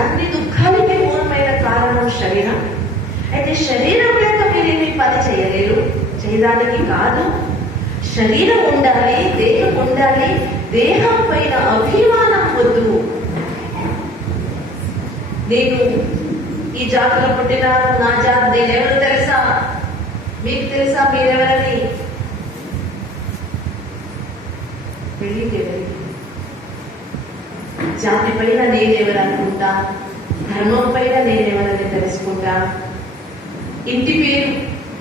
అన్ని దుఃఖాలకి మూలమైన కారణం శరీరం. అయితే శరీరం లేక మీరేమి పని చేయలేరు, చేయడానికి కాదు. శరీరం ఉండాలి, దేహం ఉండాలి, దేహం పైన అభిమానం వద్దు. నేను ఈ జాతిలో పుట్టినాను, నా జాతి, నేనెవరు తెలుసా, మీకు తెలుసా మీరెవరని? తెలియదు. జాతి పైన నేనెవరు అనుకుంటా, ధర్మం పైన నేనెవరని తెలుసుకుంటా, ఇంటి పేరు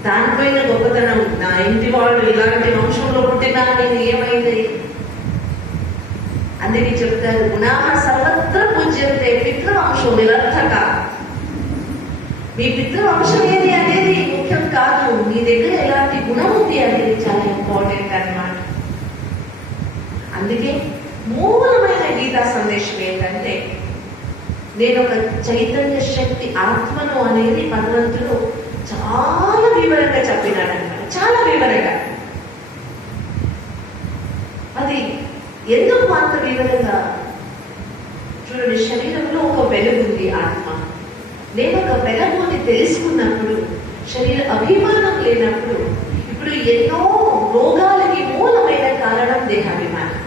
దానిపైన గొప్పతనం, నా ఇంటి వాళ్ళు ఇలాంటి వంశంలో పుట్టినా నేను ఏమైంది. అందుకే చెప్తారు, గుణాహ సర్వత్ర పూజ్యంతే పితృవంశం నిరర్థక. మీ పితృవంశం ఏది అనేది ముఖ్యం కాదు, మీ దగ్గర ఎలాంటి గుణం ఉంది అనేది చాలా ఇంపార్టెంట్ అన్నమాట. అందుకే మూలమైన గీతా సందేశం ఏంటంటే, నేను ఒక చైతన్య శక్తి ఆత్మను అనేది భగవంతుడు చాలా వివరంగా చెప్పినాడన్నమాట. చాలా వివరంగా. అది ఎందుకు అంత వివరంగా? చూడండి, శరీరంలో ఒక వెలుగు ఉంది, ఆత్మ. నేను ఒక వెలుగుని తెలుసుకున్నప్పుడు, శరీర అభిమానం లేనప్పుడు, ఇప్పుడు ఎన్నో రోగాలకి మూలమైన కారణం దేహాభిమానం.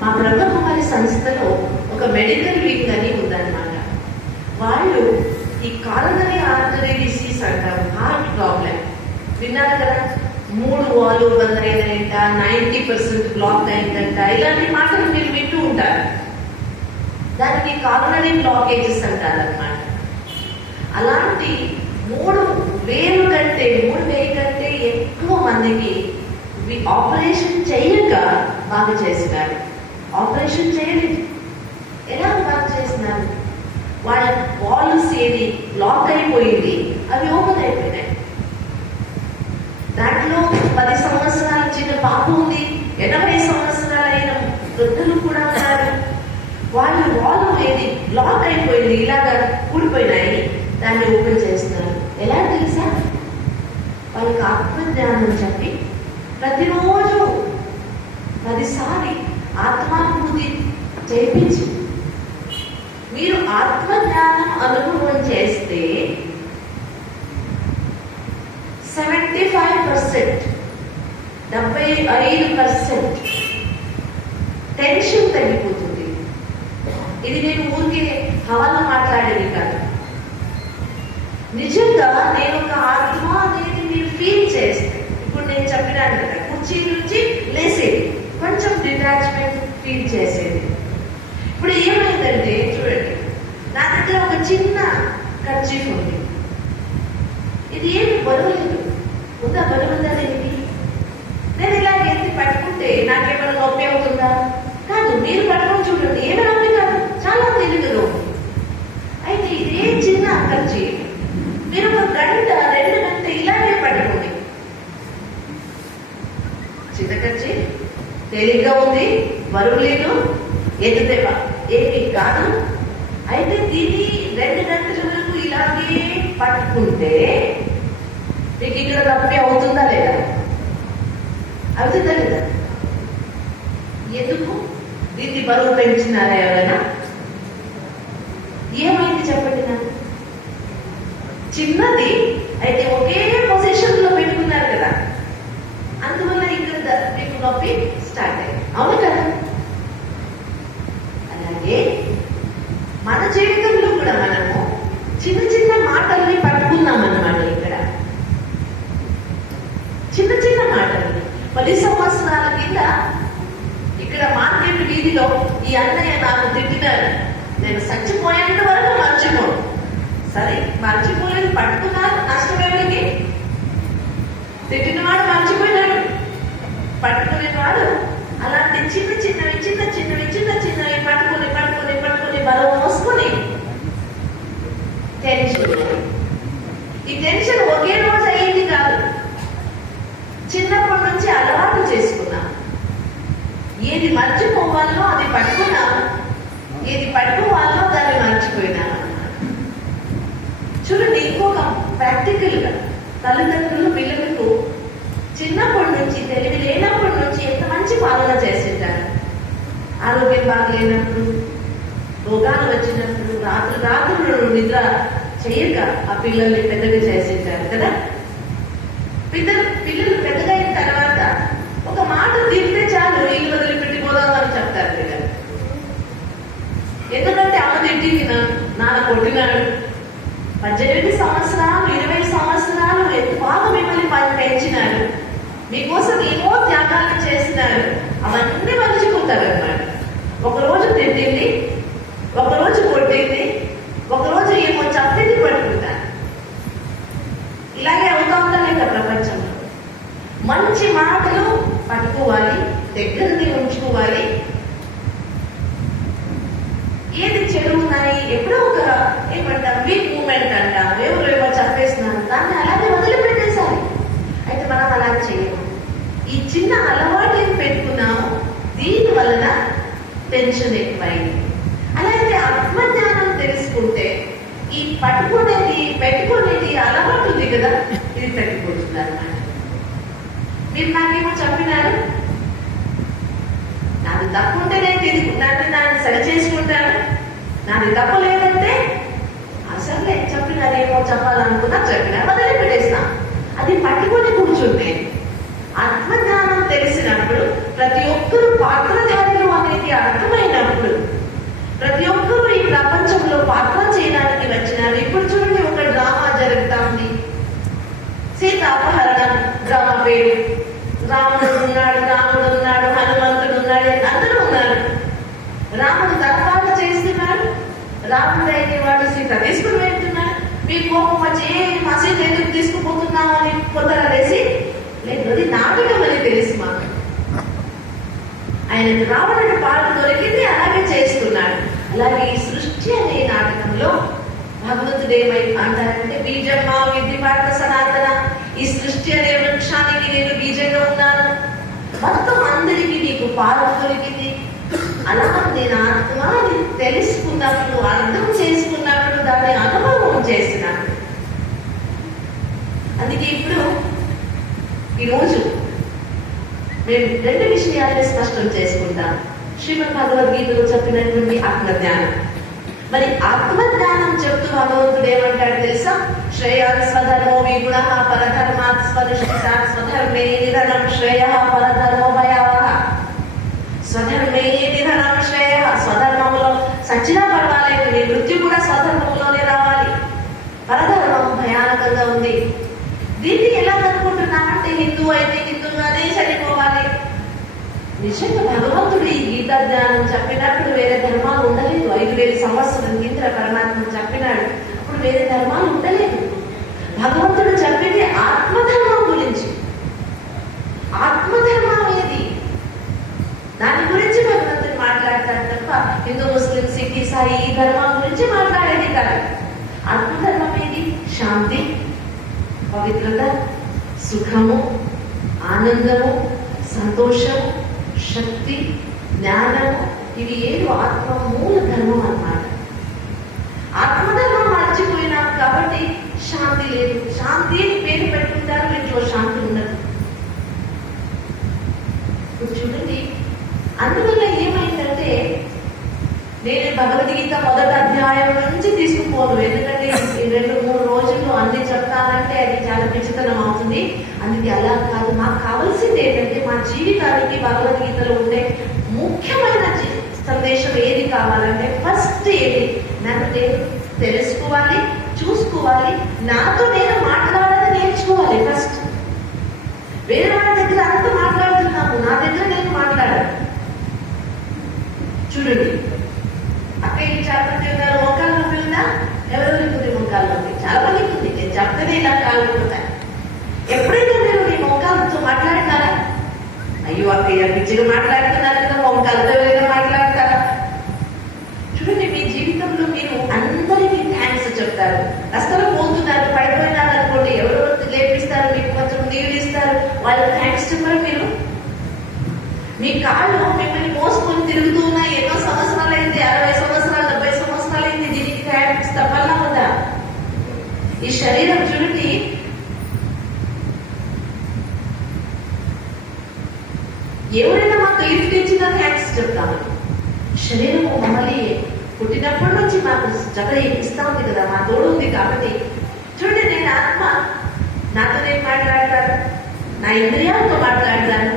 మా బ్రహ్మకుమారి సంస్థలో ఒక మెడికల్ వింగ్ అని ఉందన్నమాట. వాళ్ళు ఈ కారణని ఆర్టరీ డిసీజ్ అంటారు, హార్ట్ ప్రాబ్లం విన్నారు కదా. 3 వాల్వ్ బంద్ అయిందంట, 90% బ్లాక్ అయిందంట, ఇలాంటి మాటలు మీరు వింటూ ఉంటారు. దానికి కారణరీ బ్లాకేజెస్ అంటారు అన్నమాట. అలాంటి 3,000 కంటే ఎక్కువ మందికి ఆపరేషన్ చేయక బాగా చేసినారు. ఆపరేషన్ చేయలేదు, ఎలా బాగా చేసినారు? వాళ్ళ వాల్వ్స్ ఏది బ్లాక్ అయిపోయింది, అవి ఓపెన్ అయిపోయినాయి. దాంట్లో 10 సంవత్సరాల చిన్న పాప ఉంది, 80 సంవత్సరాలైన వృద్ధులు కూడా ఉన్నారు. వాళ్ళు వాల్వ్ ఏది బ్లాక్ అయిపోయింది, ఇలాగా కూడిపోయినాయి, దాన్ని ఓపెన్ చేస్తున్నారు. ఎలా తెలుసా? వాళ్ళకి ఆత్మజ్ఞానం చెప్పి ప్రతిరోజు 10 సార్లు ఆత్మానుభూతి చేయించు. మీరు ఆత్మజ్ఞానం అనుభవం చేస్తే 75%, 75% టెన్షన్ తగ్గిపోతుంది. ఇది నేను ఊరికే హవాలా మాట్లాడేది కాదు. నిజంగా నేను ఒక ఆత్మ అనేది మీరు ఫీల్ చేస్తే, ఇప్పుడు నేను చెప్పినాను కదా, కుర్చీ నుంచి లేసేది, కొంచెం డిటాచ్మెంట్ ఫీల్ చేసేది. ఇప్పుడు ఏమైందంటే చూడండి, నా దగ్గర ఒక చిన్న కర్చీఫ్ ఉంది, ఇది ఏమి బరువులేదు, ఉందా బరువు ఉందా దీనికి? నేను ఇలా ఎత్తి పట్టుకుంటే నాకేమైనా నొప్పి అవుతుందా? కాదు. మీరు పట్టుకొని చూడండి, ఏమి నొప్పి కాదు, చాలా తెలుగులో. అయితే ఇదే చిన్న కర్చీఫ్ మీరు ఒక గంట 2 గంటలు ఇలాగే పట్టుకోండి. చిన్న కర్చీఫ్ తేలిగ్గా ఉంది, బరువు లేదు, ఎత్తుతే ఏమి కాదు. అయితే దీన్ని 2 గంటల వరకు ఇలాగే పట్టుకుంటే మీకు ఇక్కడ నొప్పి అవుతుందా లేదా? అవుతుందా లేదా? ఎందుకు? దీన్ని బరువు పెంచినారా ఎవరైనా? ఏమైంది చెప్పండి నాకు. చిన్నది అయితే ఒకే పొజిషన్ లో పెట్టుకున్నారు కదా, అందువల్ల ఇక్కడ మీకు నొప్పి స్టార్ట్ అయ్యింది. అవును కదా? అలాగే మన జీవితంలో కూడా మనము చిన్న చిన్న మాటల్ని పట్టుకున్నామన్నమాట. ఇక్కడ చిన్న చిన్న మాటల్ని 10 సంవత్సరాల కింద ఇక్కడ మార్కెట్ వీధిలో ఈ అన్నయ్య నాకు తిట్టినారు, నేను చచ్చిపోయేంత వరకు మర్చిపోను. సరే, మర్చిపోలేదు, పట్టుకున్నారు, నష్టమేమికి? తిట్టినవాడు మర్చిపోయినాడు, పట్టుకునేవాడు అలాంటి చిన్న చిన్నవి పట్టుకుని బరువు మోసుకొని టెన్షన్. ఈ టెన్షన్ ఒకే రోజు అయ్యింది కాదు, చిన్నప్పటి నుంచి అలవాటు చేసుకున్నాం. ఏది మర్చిపోవాలో అది పట్టుకున్నా, ఏది పట్టుకోవాలో దాన్ని మర్చిపోయినా. చూడండి, ఇంకొక ప్రాక్టికల్ గా తల్లిదండ్రులు పిల్లలకు చిన్నప్పటి నుంచి, తెలివి లేనప్పటి నుంచి ఎంత మంచి పాలన చేస్తుంటారు. ఆరోగ్యం బాగలేనప్పుడు రోగాలు వచ్చినప్పుడు రాత్రులు నిద్ర చేయక ఆ పిల్లల్ని పెద్దగా చేసింటారు కదా. పిల్లలు పెద్దగా అయిన తర్వాత ఒక మాట తింటే చాలు ఇల్లు వదిలిపెట్టి పోదామని చెప్తారు పిల్లలు. ఎందుకంటే అమ్మ తిట్టింది, నాన్న కొట్టినాడు, 18 సంవత్సరాలు 20 సంవత్సరాలు బాగా మిమ్మల్ని పెంచినాడు, మీకోసం ఏమో త్యాగాలు చేసినాడు, అవన్నీ మర్చిపోతారు అన్నమాట. ఒకరోజు తిట్టింది, ఒకరోజు కొట్టింది, ఒకరోజు ఏమో చెప్పింది పట్టుకుంటారు. ఇలాగే అవుతా ఉండాలి కదా ప్రపంచంలో. మంచి మాటలు పట్టుకోవాలి, దగ్గరని ఉంచుకోవాలి. ఏది చెడు ఉన్నాయి ఎప్పుడో ఒక ఏమంటాం వీక్ మూమెంట్ అంటాం, ఎవరేమో చెప్పేస్తున్నారు, దాన్ని అలాగే వదిలిపెట్టేసారి. అయితే మనం అలా చేయము. ఈ చిన్న అలవాటు ఏం పెట్టుకున్నాము, దీని వలన టెన్షన్ ఎక్కువైంది. అలాగే ఆత్మజ్ఞానం తెలుసుకుంటే ఈ పట్టుకునేది పెట్టుకునేది అలవాటు ఉంది కదా, ఇది తగ్గిపోతుంది అన్నమాట. మీరు నాకేమో చెప్పినారు, నాది తప్పు ఉంటే నేను సరి చేసుకుంటాను, నాది తప్పు లేదంటే అసలే చెప్పినారేమో చెప్పాలనుకున్నా చెప్పినా వదిలి పెట్టేస్తా. అది పట్టుకొని కూర్చుంటే ఆత్మజ్ఞానం తెలిసినప్పుడు, ప్రతి ఒక్కరు పాత్రధారులు అనేది అర్థమైనప్పుడు, ప్రతి ఒక్కరూ ఈ ప్రపంచంలో పాత్ర చేయడానికి వచ్చినారు. ఇప్పుడు చూడండి, ఒక డ్రామా జరుగుతా ఉంది, సీతాపహరణం డ్రామా పేరు. రాముడు ఉన్నాడు, రాముడు ఉన్నాడు, హనుమంతుడు ఉన్నాడు, అందరూ ఉన్నారు. రాముడు తలపాట చేస్తున్నాడు, రాముడు అయితే వాడు సీత తీసుకుని వెళ్తున్నాడు. మీకు కోపం వచ్చి మా సీత ఎందుకు తీసుకుపోతున్నావు అని కొందరు వేసి, లేదు అది నాటకం అని తెలుసు మాకు. ఆయనకు రావణుడు పాట దొరికింది, అలాగే చేస్తున్నాడు. అలాగే ఈ సృష్టి అనే నాటకంలో భగవంతుడు ఏమై అంటారంటే, బీజమ్మ విధి పాట సనాతన, ఈ సృష్టి అనే వృక్షానికి నేను బీజంగా ఉన్నాను, మొత్తం అందరికీ నీకు పాలు దొరికింది. అలా నేను ఆత్మ అని తెలుసుకున్నప్పుడు, అర్థం చేసుకున్నప్పుడు, దాన్ని అనుభవం చేసినాను. అందుకే ఇప్పుడు ఈరోజు నేను 2 విషయాలే స్పష్టం చేసుకుంటాను. శ్రీమద్ భగవద్గీతలో చెప్పినటువంటి ఆత్మజ్ఞానం. మరి ఆత్మజ్ఞానం చెప్తూ భగవంతుడు ఏమంటాడు తెలుసా? శ్రేయాన్ స్వధర్మో విగుణ పరధర్మాత్ స్వనుష్ఠితాత్ స్వధర్మే నిధనం శ్రేయ పరధర్మో భయావహ. స్వధర్మే నిధనం శ్రేయ, స్వధర్మంలో సచ్చినా పర్వాలేదు, నీ మృత్యు కూడా స్వధర్మంలోనే రావాలి. పరధర్మం భయానకంగా ఉంది. దీన్ని ఎలా అనుకుంటున్నామంటే, హిందూ అయితే హిందూగానే చనిపోవాలి. నిజంగా భగవంతుడు ఈ గీతా జ్ఞానం చెప్పినప్పుడు వేరే ధర్మాలు ఉండలేదు. 5000 సంవత్సరం కింద పరమాత్మ చెప్పినాడు, అప్పుడు వేరే ధర్మాలు ఉండలేదు. భగవంతుడు చెప్పింది ఆత్మధర్మం గురించి. ఆత్మధర్మం ఏది, దాని గురించి భగవంతుడు మాట్లాడతాడు తప్ప హిందూ ముస్లిం సిక్ ఇసాయి ఈ ధర్మాల గురించి మాట్లాడేది కాదు. ఆత్మధర్మం ఏది? శాంతి, పవిత్రత, సుఖము, ఆనందము, సంతోషము, శక్తి, జ్ఞానము, ఇవి 7 ఆత్మ మూల ధర్మం అన్నమాట. ఆత్మధర్మం మర్చిపోయినాం కాబట్టి శాంతి లేదు. శాంతి అని పేరు పెట్టుకుంటారు, ఇంట్లో శాంతి ఉండదు. చూడండి, అందువల్ల ఏమైందంటే, నేను భగవద్గీత మొదటి అధ్యాయం నుంచి తీసుకుపోను, ఎందుకంటే 2-3 రోజుల్లో అన్ని చెప్తానంటే అది చాలా విచిత్రం అవుతుంది. అందుకే అలా కాదు. నాకు కావాల్సింది ఏంటంటే, మా జీవితానికి భగవద్గీతలో ఉండే ముఖ్యమైన సందేశం ఏది కావాలంటే, ఫస్ట్ ఏది, నన్ను నేను తెలుసుకోవాలి, చూసుకోవాలి, నాతో నేను మాట్లాడాలని నేర్చుకోవాలి. ఫస్ట్ వేరే వాళ్ళ దగ్గర అంతా మాట్లాడుతున్నాము, నా దగ్గర నేను మాట్లాడాలి. చూడండి, అక్క ఈ చెప్పండి, మోకాలు నొప్పి ఉందా? ఎవరెవరికి ఉంది మోకాలు నొప్పి? చాలా మందికి ఉంది. నేను చెప్తేనే ఇలా కాలు పోతాయి. ఎప్పుడైతే మీరు మీ మోకాలతో మాట్లాడతారా? అయ్యో అక్కయ్య పిచ్చిగా మాట్లాడుతున్నారు కదా, మోకాలతో ఏదైనా మాట్లాడతారా? చూడండి, మీ జీవితంలో మీరు అందరికీ థ్యాంక్స్ చెప్తారు. అసలు పోతున్నారు, పడిపోయినారు అనుకోండి, ఎవరో లేపిస్తారు, మీకు కొంచెం నీళ్ళు ఇస్తారు, వాళ్ళు థ్యాంక్స్ చెప్పారు. మీరు మీ కాళ్ళు మిమ్మల్ని మోసుకొని తిరుగుతూ ఉన్నాయి, ఎన్నో సంవత్సరాలు అయింది, 60 సంవత్సరాలు 70 సంవత్సరాలు అయింది, దీనికి థ్యాంక్స్ తప్పల్లా ఉందా? ఈ శరీరం చూడండి, ఎవరైనా మాకు లిఫ్ట్ ఇచ్చినా థ్యాంక్స్ చెప్తాము. శరీరము మమ్మల్ని పుట్టినప్పటి నుంచి మాకు జగ ఇస్తా ఉంది కదా, మా తోడు ఉంది కాబట్టి. చూడండి, నేను ఆత్మ, నాతో నేను మాట్లాడతాను, నా ఇంద్రియాలతో మాట్లాడతాను.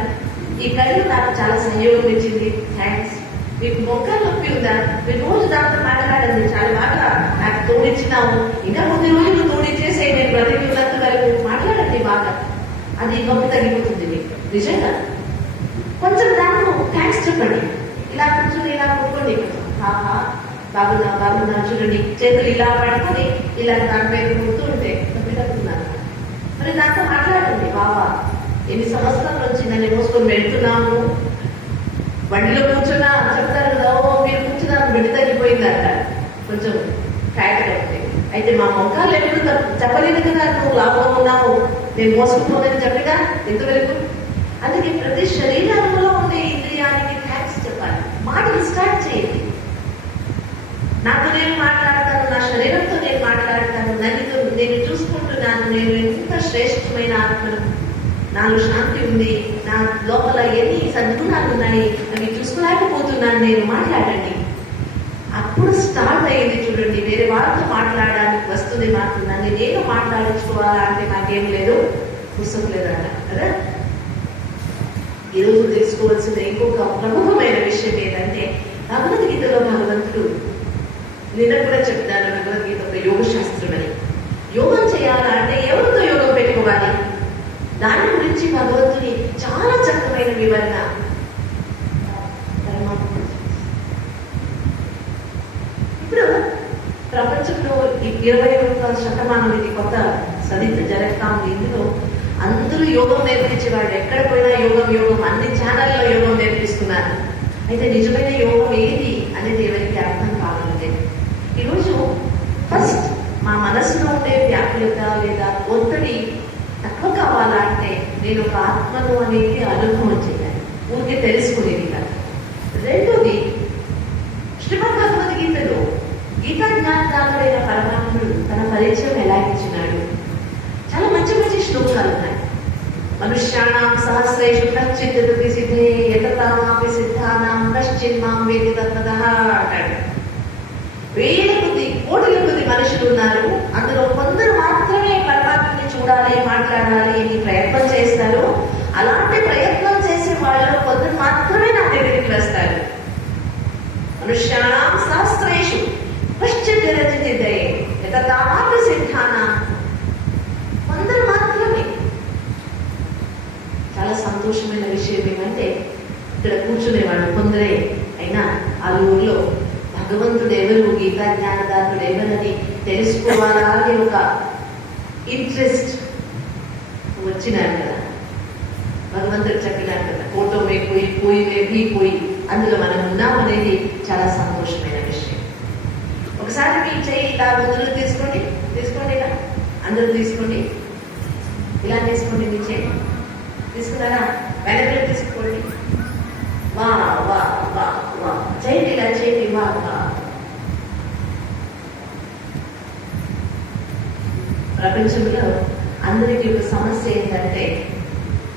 ఈ కళ్ళు నాకు చాలా సహయోగం ఇచ్చింది, థ్యాంక్స్. మీకు మొక్కలు నొప్పి ఉందా, మీరు రోజు దాంతో మాట్లాడండి, చాలా బాగా నాకు తోడిచ్చినావు, ఇంకా కొద్ది రోజులు తోడిచ్చేసే నేను బ్రతికి ఉన్నంత వరకు మాట్లాడండి బాగా, అది నొప్పి తగ్గిపోతుంది మీకు. నిజంగా కొంచెం దాంట్లో థ్యాంక్స్ చెప్పండి. ఇలా కూర్చొని ఇలా కూర్చోండి, ఆహా బాగున్నా చూడండి, చేతులు ఇలా పడుకొని ఇలా దానిపై కూర్తూ ఉంటే తప్పిస్తున్నాను. మరి దాంతో మాట్లాడండి, బాబా ఎన్ని సంవత్సరాల నుంచి నన్ను మోసుకొని వెళ్తున్నాము, బండిలో కూర్చున్నా చెప్తారు కదా, ఓ మీరు కూర్చున్నారు బిడ్డ తగ్గిపోయిందంట, కొంచెం ఫ్యాట్ అవుతుంది. అయితే మా మొక్కలు ఎప్పుడు చెప్పలేదు కదా, నువ్వు లాభంగా ఉన్నావు, నేను మోసుకుపోదని చెప్పినా ఎంతవరకు. అందుకే ప్రతి శరీరంలో ఉండే ఇంద్రియానికి థ్యాంక్స్ చెప్పాలి. మాటలు స్టార్ట్ చేయండి. నాతో నేను మాట్లాడతాను, నా శరీరంతో నేను మాట్లాడతాను, నన్నుతో నేను చూసుకుంటున్నాను, నేను ఎంత శ్రేష్టమైన ఆత్మను, నాలో శాంతి ఉంది, నా లోపల ఎన్ని సద్గుణాలు ఉన్నాయి అవి చూసుకోలేకపోతున్నాను, నేను మాట్లాడండి. అప్పుడు స్టార్ట్ అయ్యింది చూడండి, వేరే వాళ్ళతో మాట్లాడడానికి వస్తుంది మాకు, నన్ను నేను మాట్లాడించుకోవాలా అంటే నాకేం లేదు, పుస్తకం లేదట కదా. ఈరోజు తెలుసుకోవాల్సిన ఇంకొక ప్రముఖమైన విషయం ఏంటంటే, భగవద్గీతలో భగవంతుడు నిన్న కూడా చెప్తాను, భగవద్గీత ఒక యోగ శాస్త్రం అని. యోగం చేయాలంటే ఎవరితో యోగం పెట్టుకోవాలి, దాని గురించి భగవంతుని చాలా చక్కమైన వివరణ. ఇప్పుడు ప్రపంచంలో 21వ శతమానం, ఇది కొత్త సరిత జరుగుతా ఉంది. ఇందులో అందరూ యోగం నేర్పించే వాళ్ళు, ఎక్కడ పోయినా యోగం, అన్ని ఛానల్లో యోగం నేర్పిస్తున్నారు. అయితే నిజమైన యోగం ఏది అనేది ఎవరికి అర్థం కావాలంటే, ఈరోజు ఫస్ట్ మా మనసులో ఉండే వ్యాకులత లేదా ఒత్తిడి తక్కువ కావాలంటే నేను ఒక ఆత్మను అనేది అనుభవం చేయాలి, ఊరికే తెలుసుకునేది కాదు. రెండోది, శ్రీమద్ భగవద్గీతలో గీతా జ్ఞానదారుడైన పరమాత్ముడు తన పరిచయం ఎలా ఇచ్చినాడు, చాలా మంచి మంచి శ్లోకాలు ఉన్నాయి. మనుష్యాణం సహస్రేషు కశ్చిత్ సిద్ధే యతతామాపి సిద్ధానాం కశ్చిన్ మాం వేది తత్వతః అంటాడు. వేల కొద్ది కోట్ల కొద్ది మనుషులు ఉన్నారు, అందులో కొందరు మాత్రమే పరమాత్మని చూడాలి, మాట్లాడాలి అని ప్రయత్నం చేస్తారు. అలాంటి ప్రయత్నం చేసే వాళ్ళలో కొందరు మాత్రమే నా దగ్గరికి వస్తారు. మనుష్యాణం సహస్రేషు కశ్చిత్ సిద్ధే యతతామాపి సిద్ధానాం, కొందరు మాత్రమే. చాలా సంతోషమైన విషయం ఏమంటే, ఇక్కడ కూర్చునేవాడు కొందరే అయినా ఆ ఊళ్ళో భగవంతుడు ఎవరు, గీతా జ్ఞానదారుడు ఎవరని తెలుసుకోవాలా అని ఒక ఇంట్రెస్ట్ వచ్చినారు కదా. భగవంతుడు చెప్పినారు కదా, ఫోటో పోయి అందులో మనం ఉన్నాం అనేది చాలా సంతోషమైన విషయం. ఒకసారి మీ చెయ్యి ఇలా ముందులో తీసుకోండి ఇలా అందరూ తీసుకోండి, ఇలా తీసుకోండి, మీ చెయ్యి తీసుకున్నారా, వెనక్కి తీసుకోండి, వా వా వా వా చేయండి, ఇలా చేయండి, వా వా. ప్రపంచంలో అందరికీ ఒక సమస్య ఏంటంటే,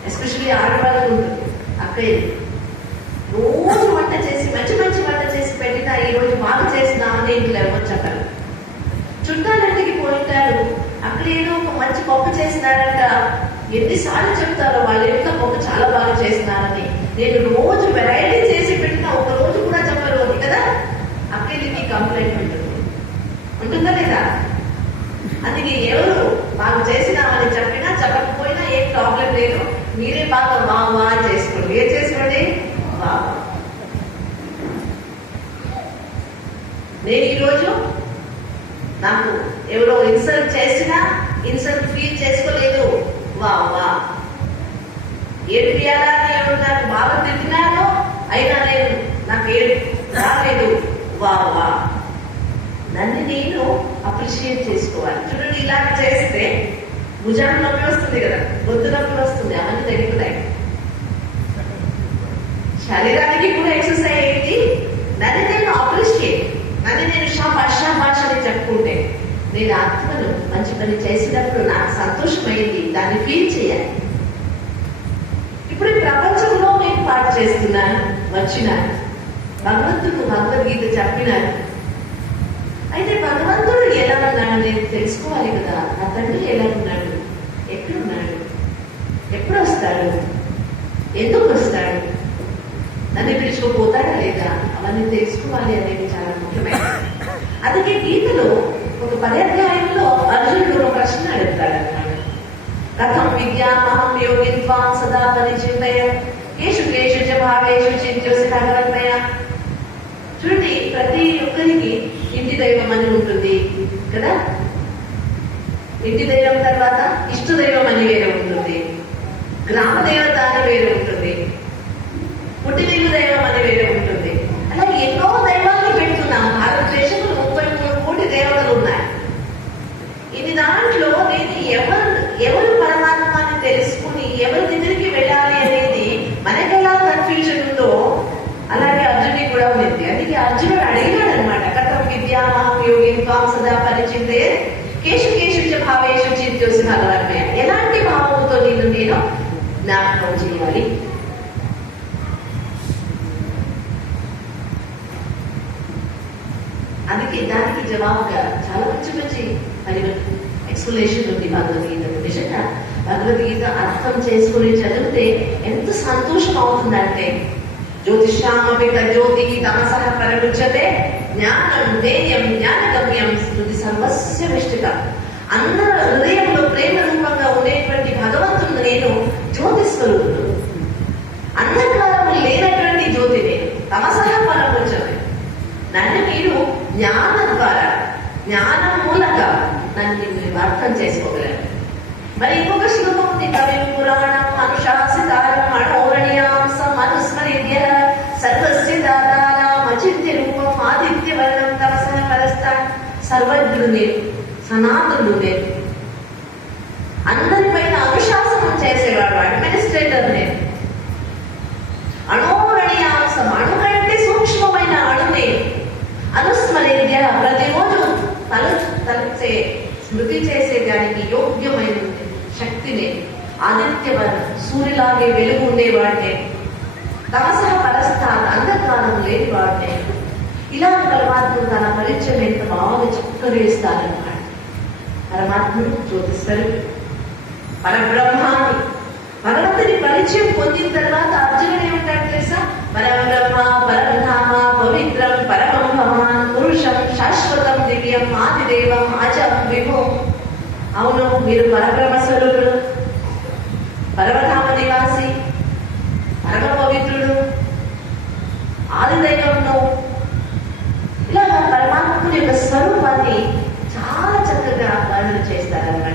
ఎస్పెషల్లీ ఆడవాళ్ళకు ఉంటుంది, అక్కయ్యలు రోజు వంట చేసి మంచి వంట చేసి పెట్టినా ఈ రోజు బాగా చేసినామని ఇంట్లో ఎవరు చెప్పరు. చుట్టాలంటికి పోయింటారు, అక్కడ ఏదో ఒక మంచి పప్పు చేసినారంట, ఎన్నిసార్లు చెప్తారో వాళ్ళ ఇంట్లో పప్పు చాలా బాగా చేసినారని. నేను రోజు వెరైటీ చేసి పెట్టినా ఒక రోజు కూడా చెప్పరు అని కదా, అక్కడికి కంప్లైంట్ ఉంటుందా లేదా. అందుకే ఎవరు బాగా చేసినామని చెప్పినా చెప్పకపోయినా ఏం ప్రాబ్లం లేదు, మీరే బాగా వా చేసుకోండి. ఏం చేసుకోండి, వా. నేను ఈరోజు నాకు ఎవరో ఇన్సల్ట్ చేసినా ఇన్సల్ట్ ఫీల్ చేసుకోలేదు, వా వా. ఏడిపియాలని ఎవరు నాకు బాగా తిట్టినారో అయినా నేను నాకు ఏడు రాలేదు, వా వా. నన్ను నేను అప్రిషియేట్ చేసుకోవాలి. చూడండి, ఇలా చేస్తే భుజాన్ని నొప్పి వస్తుంది కదా, గొంతు నొప్పి వస్తుంది, అవన్నీ తగ్గుతాయి. శరీరానికి కూడా ఎక్సర్సైజ్ అయింది. నన్ను నేను అప్రిషియేట్, నన్ను నేను షాబాష్ అని చెప్పుకుంటే, నేను ఆత్మను మంచి పని చేసినప్పుడు నాకు సంతోషమైంది, దాన్ని ఫీల్ చేయాలి. ఇప్పుడు ఈ ప్రపంచంలో నేను పాటు చేస్తున్నాను, వచ్చినాను, భగవంతుడు భగవద్గీత చెప్పినాను, అయితే భగవంతుడు ఎలా ఉన్నాడు నేను తెలుసుకోవాలి కదా. నా తండ్రి ఎలా ఉన్నాడు, ఎక్కడున్నాడు, ఎప్పుడు వస్తాడు, ఎందుకు వస్తాడు, నన్ను పిలుచుకోపోతాడా లేదా, అవన్నీ తెలుసుకోవాలి అనేది చాలా ముఖ్యమైనది. అందుకే గీతలో ఒక 10వ అధ్యాయంలో అర్జునుడు ఒక ప్రశ్న అడుగుతాడు అన్నాడు. కథం విద్యామహం యోగిత్వాం సదా పరిచింతయ కేషు కేషు చ భావేషు చింత్యోసి భగవన్మయ. చూడండి, ప్రతి ఒక్కరికి ఇంటి దైవం అని ఉంటుంది కదా. ఇంటి దైవం తర్వాత ఇష్ట దైవం అని వేరే ఉంటుంది, గ్రామ దేవత అని వేరే ఉంటుంది, పుట్టినిల్లు దైవం అని వేరే ఉంటుంది. అలాగే ఎన్నో దైవాలను పెడుతున్నాం. భారతదేశంలో 33 కోటి దేవతలు ఉన్నాయి. ఇది దాంట్లో నేను ఎవరు పరమాత్మని తెలుసుకుని ఎవరి దగ్గరికి వెళ్ళాలి అనేది మనకెలా కన్ఫ్యూజన్ ఉందో అలాగే అర్జునుడికి కూడా ఉంది. అందుకే అర్జునుడు అడిగినాడు అనమాట. కథం విద్యామహం యోగిత్వాం సదా పరిచింతే కేశు కేశు చ భావేషు చింత్యోసి భగవన్మయ. ఎలాంటి భావముతో నేను జ్ఞాపకం చేయాలి? అందుకే దానికి జవాబుగా చాలా మంచి ఎక్స్ప్లెనేషన్ ఉంది భగవద్గీతకు. నిజంగా భగవద్గీత అర్థం చేసుకుని చదివితే ఎంత సంతోషం అవుతుందంటే, జ్యోతిషామపి జ్యోతి తమసః పరముచ్యతే జ్ఞానం జ్ఞేయం జ్ఞానగమ్యం స్తుతి సర్వస్య విష్టితం. అందరి హృదయంలో ప్రేమ రూపంగా ఉండేటువంటి భగవంతుడు నేను జ్యోతి స్వరూపుడు. అంధకారము లేనటువంటి జ్యోతి నేను, తమసః పరముచ్యతే. నన్ను మీరు జ్ఞానం ద్వారా, జ్ఞానం మూలంగా నన్ను మీరు అర్థం చేసుకోగలరు. మరి ఇంకొక శ్లోకం ఉంది. కవిం పురాణం అనుశాసితారం మనోరణీయాంసం అనుస్మరిద్య సర్వస్య దాతానాం అచింత్య రూపం ఆదిత్యవర్ణం తమసః పరస్తాం. సర్వజ్ఞుడు నేను, సనాతనుడు నేను, అందరిపైన అనుశాసనం చేసేవాడు, అడ్మినిస్ట్రేటర్ నేను. అనోరణీయాంసం, అణు కంటే సూక్ష్మమైన అణు నేను. అనుస్మరిద్య, ప్రతిరోజు తలచే స్మృతి చేసేదానికి యోగ్యమైన శక్తిని. ఆదిత్యవర్ణం, సూర్యులాగే వెలుగు ఉండేవాడినే. తమసః పరస్తాత్, అంధకారం లేనివాడినే. ఇలా పరమాత్ముడు తన పరిచయం ఎంత బాగా చక్కరేస్తారన్నమాట. పరమాత్ముడు జ్యోతిస్వరుడు, పరబ్రహ్మాని. భగవంతుని పరిచయం పొందిన తర్వాత అర్జునుడు ఏమిటాడు తెలుసా? పరబ్రహ్మ పరధామ పవిత్రం పరమం భవాన్ పురుషం శాశ్వతం దివ్యం ఆదిదేవం అజం విభుం. అవును, మీరు పరబ్రహ్మ స్వరూపుడు, పరమధామ నివాసి, పరమ పవిత్రుడు, ఆదిదైవంలో. ఇలా పరమాత్ముడి యొక్క స్వరూపాన్ని చాలా చక్కగా వర్ణన చేస్తారన్నమాట.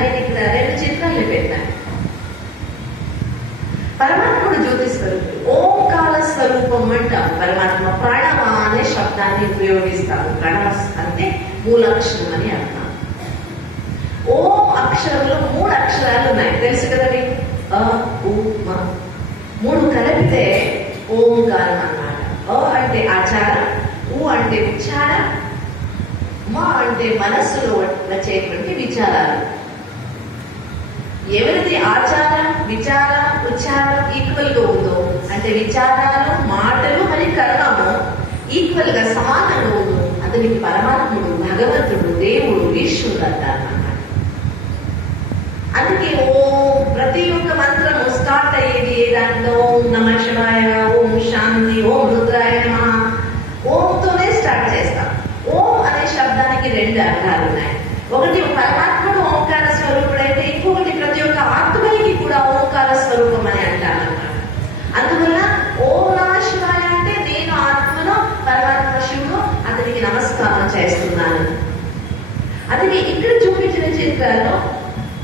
నేను ఇక్కడ 2 చిత్రాలు పెట్టాను. పరమాత్ముడు జ్యోతి స్వరూపుడు, ఓంకార స్వరూపం అంటాం. పరమాత్మ ప్రణవ అనే శబ్దాన్ని ఉపయోగిస్తాము. ప్రణవ అంటే మూలాక్షరం అని అర్థం. ఓం అక్షరంలో 3 అక్షరాలు ఉన్నాయి, తెలుసు కదా మీకు. అ, ఉ, మ. 3 కలిపితే ఓంకారం అన్నమాట. అ అంటే ఆచారం, ఉ అంటే ఉచ్చారం, మ అంటే మనస్సులో వచ్చేటువంటి విచారాలు. ఎవరిది ఆచారం, విచారం, ఉచ్చారం ఈక్వల్ గా ఉందో, అంటే విచారాలు, మాటలు మరియు కర్మము ఈక్వల్ గా సమానంగా ఉందో అతనికి పరమాత్ముడు, భగవంతుడు, దేవుడు, ఈశ్వరుడు అంటారు. అందుకే ఓం ప్రతి ఒక్క మంత్రము స్టార్ట్ అయ్యేది ఏదంటే ఓం నమః శివాయ, ఓం శాంతి, ఓం రుద్రాయ నమః. ఓంతోనే స్టార్ట్ చేస్తాం. ఓం అనే శబ్దానికి 2 అర్థాలు ఉన్నాయి. ఒకటి పరమాత్ముడు ఓంకార స్వరూపుడైతే, ఇంకొకటి ప్రతి ఒక్క ఆత్మకి కూడా ఓంకార స్వరూపం అని అంటారన్నమాట. అందువల్ల ఓం నమః శివాయ అంటే నేను ఆత్మను, పరమాత్మ శివుడు, అతనికి నమస్కారం చేస్తున్నాను. అందుకే ఇక్కడ చూపించిన చిత్రాల్లో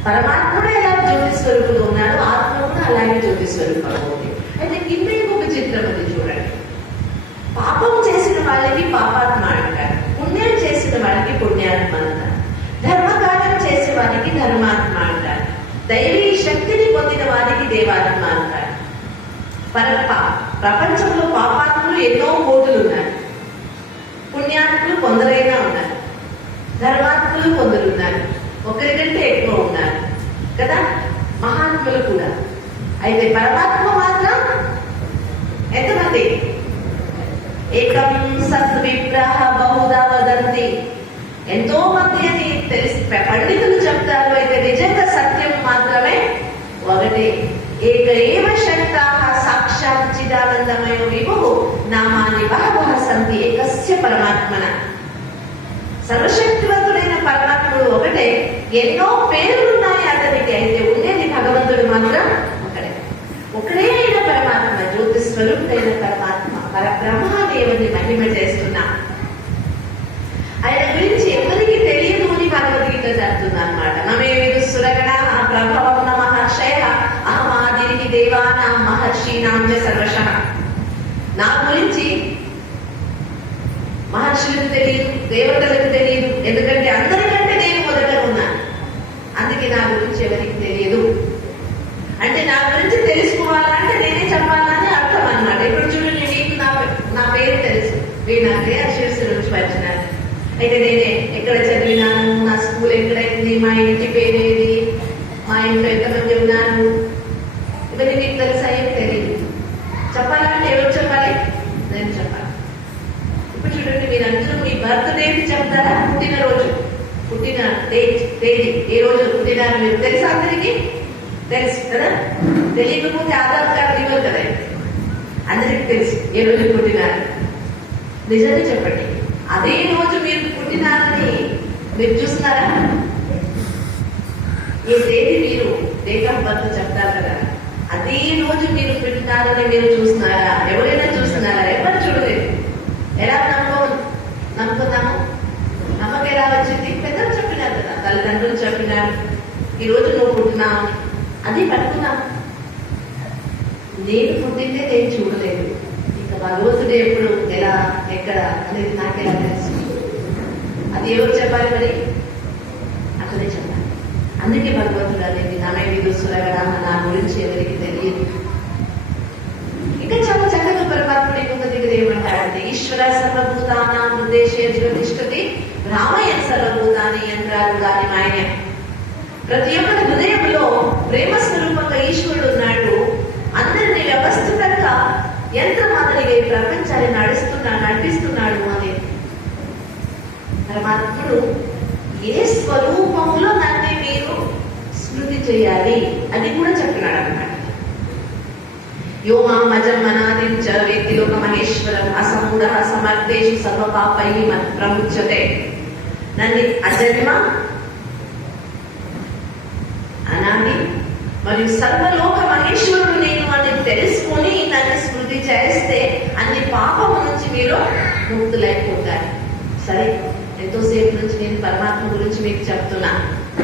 పరమాత్ముడు ఎలా జ్యోతి స్వరూపుడు ఉన్నాడు, ఆత్మ కూడా అలాగే జ్యోతి స్వరూపంగా ఉంది. అయితే కింద ఇంకొక చిత్రం ఉంది చూడండి. పాపం చేసిన వాళ్ళకి పాపాత్మ అంటారు, పుణ్యం చేసిన వాళ్ళకి పుణ్యాత్మ అంటారు, ధర్మకార్యం చేసే వారికి ధర్మాత్మ అంటారు, దైవీ శక్తిని పొందిన వారికి దేవాత్మ అంటారు. ప్రపంచంలో పాపాత్ములు ఎన్నో కోటులు ఉన్నారు, పుణ్యాత్ములు కొందరైనా ఉన్నారు, ధర్మాత్ములు కొందరున్నారు, ఒకరికంటే ఎక్కువ ఉన్నారు కదా, మహాత్ములు కూడా. అయితే పరమాత్మ మాత్రం ఎంతమంది? ఏకం సత్ విప్రహ బహుదా వదంతి. ఎంతో మంది అని తెలిసి పండితులు చెప్తారు, అయితే నిజంగా సత్యం మాత్రమే ఒకటే. ఏక ఏవ శక్తాః సాక్షాత్ చిదానందమయో విభుః నామాని బహవః సంతి ఏకస్య పరమాత్మన. సర్వశక్తివంతుడైన పరమాత్ముడు ఒకటే, ఎన్నో పేర్లున్నాయి అతనికి, అయితే ఉండేది భగవంతుడు మాత్రం ఒకడే. ఒకడే అయిన పరమాత్మ, జ్యోతి స్వరూపుడైన పరమాత్మ పరబ్రహ్మదేవుని మహిమ చేస్తున్నా. ఆయన గురించి ఎవరికి తెలియదు అని భగవద్గీత చెప్తుంది అనమాట. నమే విదుస్సురగణ ప్రభవం నమః శయ అహమాదిరికి దేవానాం మహర్షీనాం చ సర్వశః. నా గురించి మహర్షులకు తెలియదు, దేవతలకు తెలియదు, ఎందుకంటే అందరికంటే నేను మొదట ఉన్నాను. అందుకే నా గురించి ఎవరికి తెలియదు. అంటే నా గురించి తెలుసుకోవాలంటే నేనే చెప్పాలని అర్థం అన్నమాట. ఇప్పుడు చూడండి, నీకు నా పేరు తెలుసు, మీరు నా పేరు శిరస్సు నుంచి వచ్చినాను. అయితే నేనే ఎక్కడ చదివినాను, నా స్కూల్ ఎక్కడైంది, మా ఇంటి పేరేది, మా ఇంట్లో ఎంతమంది ఉన్నారు, ఇవన్నీ నీకు తెలుసా? ఏం తెలియదు. చెప్పాలంటే ఎవరు చెప్పాలి? నేను చెప్పాలి. ఇప్పుడు చూడండి, మీరందరూ మీ బర్త్డేకి చెప్తారా? పుట్టినరోజు, పుట్టిన తేదీ, ఏ రోజు పుట్టినారు మీరు తెలుసా? అందరికీ తెలుసు కదా. తెలియకపోతే ఆధార్ కార్డు ఇవ్వరు కదా. అందరికీ తెలుసు ఏ రోజు పుట్టినారు. నిజంగా చెప్పండి, అదే రోజు మీరు పుట్టినారని మీరు చూస్తున్నారా? ఈ తేదీ మీరు డేట్ ఆఫ్ బర్త్ చెప్తారు కదా, అదే రోజు మీరు పుట్టినారని మీరు చూస్తున్నారా? ఎవరైనా చూస్తున్నారా? ఎవరు చూడలేదు. ఎలా నమ్ముకున్నాము? నమ్మకం ఎలా వచ్చింది? పెద్దలు చెప్పినారు కదా, తల్లిదండ్రులు చెప్పినారు, ఈ రోజు నువ్వు పుట్టినావు, అది పట్టుకున్నాం. నేను పుట్టిందే నేను చూడలేదు, ఇక భగవంతుడు ఎప్పుడు, ఎలా, ఎక్కడ అనేది నాకెలా తెలుసు? అది ఎవరు చెప్పాలి? మరి అతనే చెప్పాలి. అందుకే భగవంతుడు అనేది నమే విదుస్సురగణ, నా గురించి ఎవరికి తెలియదు. ఇంకా చాలా చక్కగా పరమాత్ముడు ఇంకొక దగ్గర ఏమంటాడంటే, ఈశ్వర సర్వభూతానాం హృదయే జ్యోతిష్ఠతి రామయన్ సర్వభూతాని యంత్రాలుగాని మాయన్యం. ప్రతి ఒక్కరి హృదయంలో ప్రేమ స్వరూపంగా ఈశ్వరుడు ఉన్నాడు. అందరినీ వ్యవస్థితంగా యంత్ర మాదిరిగా ఈ ప్రపంచాన్ని నడిపిస్తున్నాడు అని పరమాత్ముడు. ఏ స్వరూపంలో నన్ను మీరు స్మృతి చేయాలి అది కూడా చెప్పినాడు అన్నమాట. యో మాం అజన్మనాదిం చ వేత్తి లోక మహేశ్వరం అసమూఢః సమర్థేషు సర్వపాపైః మత్ప్రముచ్యతే. నన్ను అజన్మ, అనాది మరియు సర్వలోక మహేశ్వరుడు నేను అని తెలుసుకొని నన్ను స్మృతి చేస్తే అన్ని పాపము నుంచి మీరు ముక్తులైపోతారు. సరే, ఎంతోసేపు నుంచి నేను పరమాత్మ గురించి మీకు చెప్తున్నా.